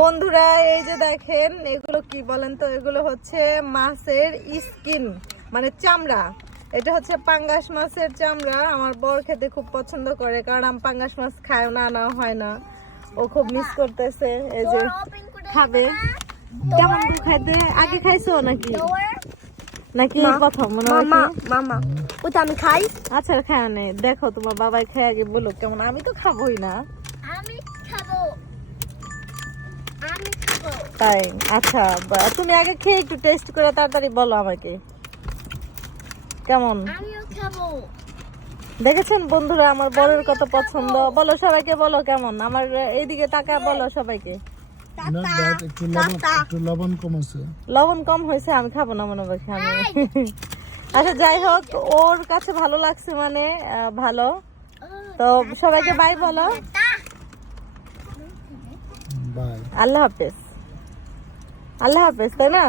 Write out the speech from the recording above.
বন্ধুরা এই যে দেখেন এগুলো কি বলেন তো, এগুলো হচ্ছে মাছের স্কিন মানে চামড়া। এটা হচ্ছে পাঙ্গাস মাছের চামড়া। আমার বর খেতে খুব পছন্দ করে, কারণ আমি পাঙ্গাস মাছ খায় না, আনা হয় না। ও খুব মিস করতেছে, এই যে খাবে। কেমন খাইতে? আগে খাইছো নাকি নাকি প্রথম মনে হয়? মামা ওটা আমি খাই। আচ্ছা খায় না, দেখো তোমার বাবাই খায়, আগে বলো কেমন। আমি তো খাবোই না। আমি খাবো। তাই? আচ্ছা তুমি আগে খেয়ে একটু টেস্ট করে তাড়াতাড়ি বলো আমাকে কেমন। আমিও খাবো। দেখেছেন বন্ধুরা আমার বরের কত পছন্দ। বলো সবাইকে, বলো কেমন। আমার এইদিকে তাকা, বলো সবাইকে। একটু লবণ কম আছে। লবণ কম হয়েছে, আমি খাবো না মনে হয় আমি। আচ্ছা যাই হোক, ওর কাছে ভালো লাগছে মানে ভালো। তো সবাইকে বাই বলো। বাই। আল্লাহ হাফেজ। আল্লাহ হাফেজ, তাই না?